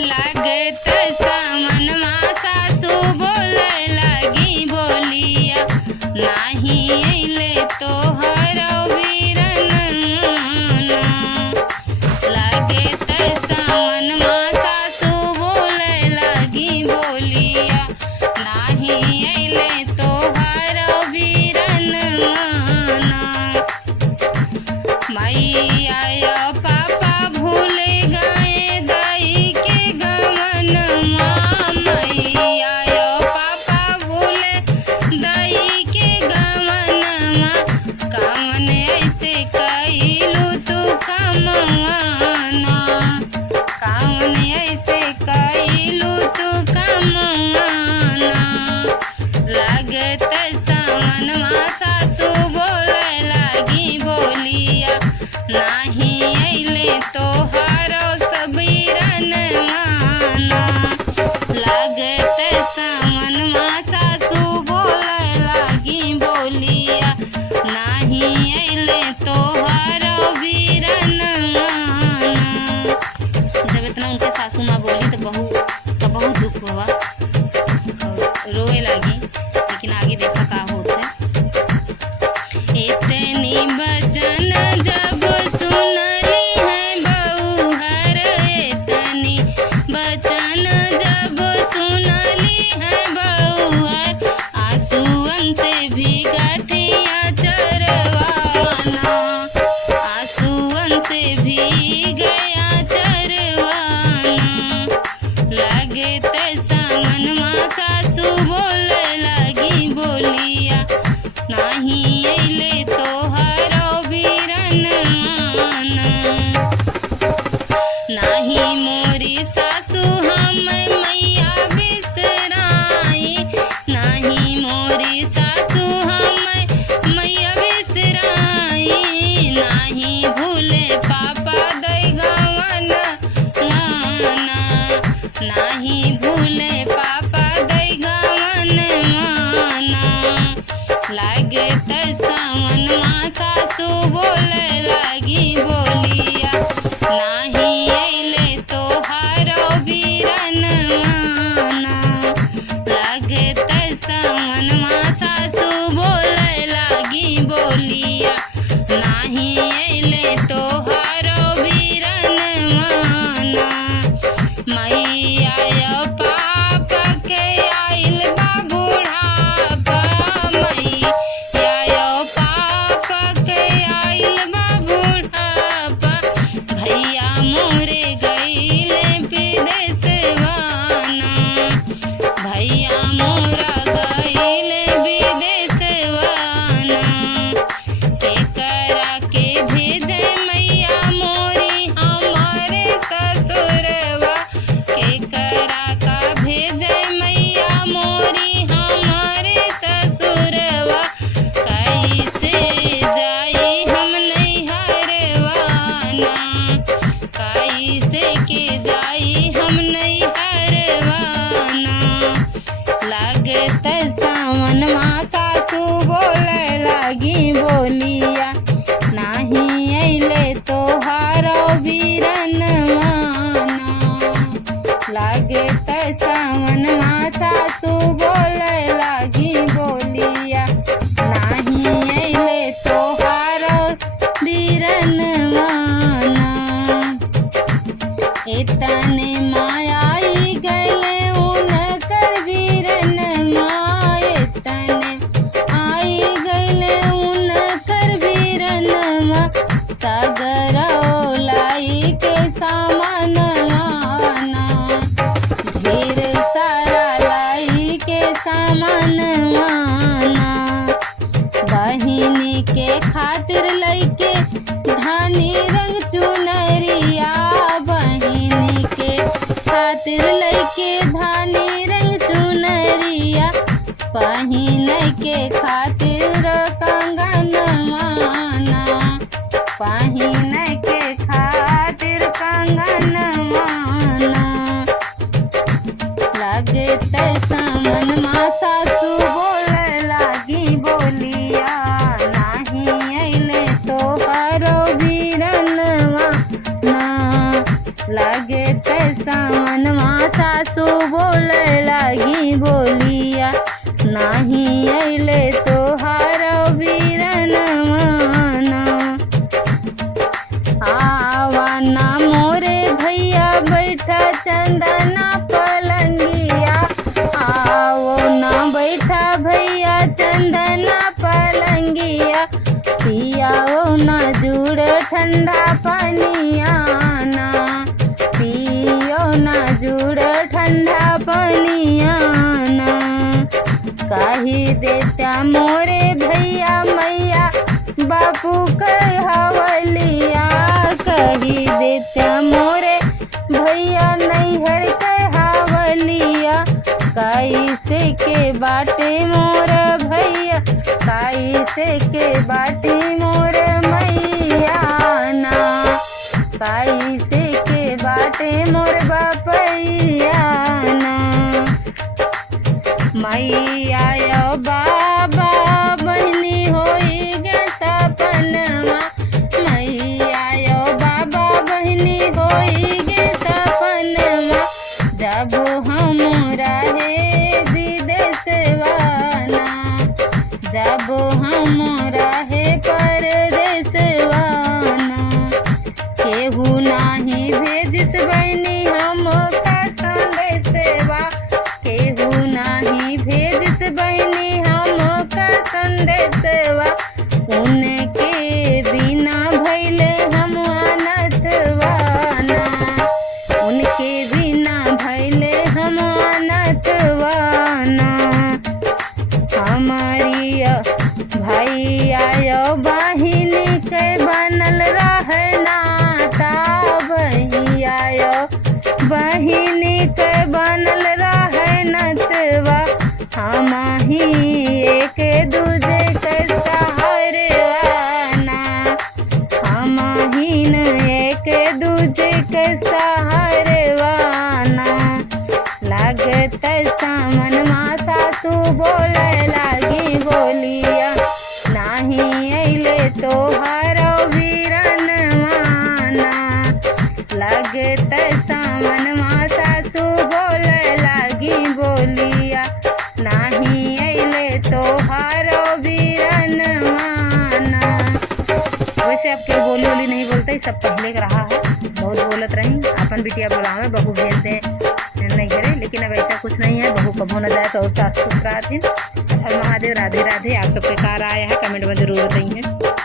लागत सामनमा सासू बोले लगी बोलिया नाही अइले तोहर बीरन लागत सामनमा सासू बोले लगी बोलिया नाही अइले तोहर बीरन मैया पापा भूल गए दाई के गमन मैया पापा भूल दाई के गमन कमन ऐसे कैलू तू कमवाना कमन ऐसे कैलू तू कमवाना लागत सामनमा सासू बोले लगी बोलिया नाही अइले तोहारो सबीरन माना लागत सामनमा सासू बोले लगी बोलिया नाही अइले तोहारो बीरन माना। जब इतना उनके सासू माँ बोली तो बहुत दुख हुआ, रोए लगी। लेकिन आगे देखा का होता है। इतनी बचन जब सुनली है बहूहर इतनी बचन जब सुनली है बहूहर आंसुअन से भीगठिया चरवाना आंसुअन से भीगया चरवाना लागत सामनमा सासू बोले लगी बोलिया नाही अइले तोहरो बीरन नाही मोरी सासू हम मैया बिसराई नाही मोरी सासू हम मैया बिसराई नाही भूले पापा दै गवन माना नाही भूले पापा दै गवन माना लागत सामनमा सासू बोले लगी बोलिया नाही अइले तोहारो बीरन माना लागत सामनमा सासू बोले लगी बोलिया नाही अइले तोहारो बीरन माना मैया पापा के आइल बा बुढ़ापा मैया पापा के आइल बा बुढ़ापा भैया मोरे गइले विदेशवाना भैया मोरा गइले विदेशवाना केकरा के भेजे मैया मोरी हमारे ससुरवा केकरा का भेजे मैया मोरी हमारे ससुरवा कैसे जाई हम नैहरवाना कैसे के जाई हम नैहरवाना लागत सामनमा सासू बोले लगी बोलिया नाही अइले तोहारो बीरन माना लागत सामनमा सासू बोले लगी बोलिया नाही अइले तोहारो बीरन माना इतने मायाई गले उनकर बीरन माँ इतने आई गले उनकर बीरन माँ सागर लाई के सामान माना ढेर सारा लाई के सामान माना बहिनी के खातिर लइके धानी रंग चुनरिया बहिनी के खातिर लइके धानी रंग चुनरिया पहिन के खातिर कंगन माना पहिन के खातिर कंगन माना लागत सामनमा सासू बोले लगी बोलिया नाही अइले तोहरो बीरन ना लागत सामनमा सासू बोले लागी बोलिया नाही अइले तोहार बीरनवाना। आवाना मोरे भैया बैठा चंदना पलंगिया, आओ ना बैठा भैया चंदना पलंगिया, पियाओ ना जुड़ ठंडा पानिया ना, पियो ना जुड़ ठंडा पानिया ना। कही देता मोरे भैया मैया बापू के हवलिया, कही देता मोरे भैया नैहर के हवलिया, कैसे के बाटे मोर भैया, कैसे के बाटे मोर मैया ना, कैसे के बाटे मोर बापैया ना। मैया यो बाबा बहनी होई गे सपनमा, मैया यो बाबा बहनी होई गे सपनमा, जब हम रहे विदेशवाना, जब हम रहे परदेशवाना। केहू नाही भेजिस बहनी हमका संदेशवा, केहू नाही भेजिस बहनी हमका संदेशवा, उनके बिना भैले हम अनथवाना, उनके बिना भैले हम अनथवाना। हमारी भैया यो बहिनी के बनल रहना ता, भैया यो बहिनी के बनल रहनतवा, हम ही एक दूजे के सहारवाना, हम ही न एक दूजे के सहारवाना। लागत सामनमा सासू बोले लागी बोलिया नाही अइले तोहार बीरनवाना, लागत सामनमा सासू बोले लागी बोलिया नाही अइले तोहार बीरनवाना। वैसे अब केहू बोली वोली नहीं बोलते, सब पहले का रहा है, बहुत बोलत रही अपन बिटिया बोलावे बहू भेज दे नहीं करे, लेकिन अब ऐसा कुछ नहीं है, बहू कभो न जाए तो और सास खुश रहती। हर महादेव, राधे राधे। आप सबके कार आया है कमेंट में जरूर बताइए।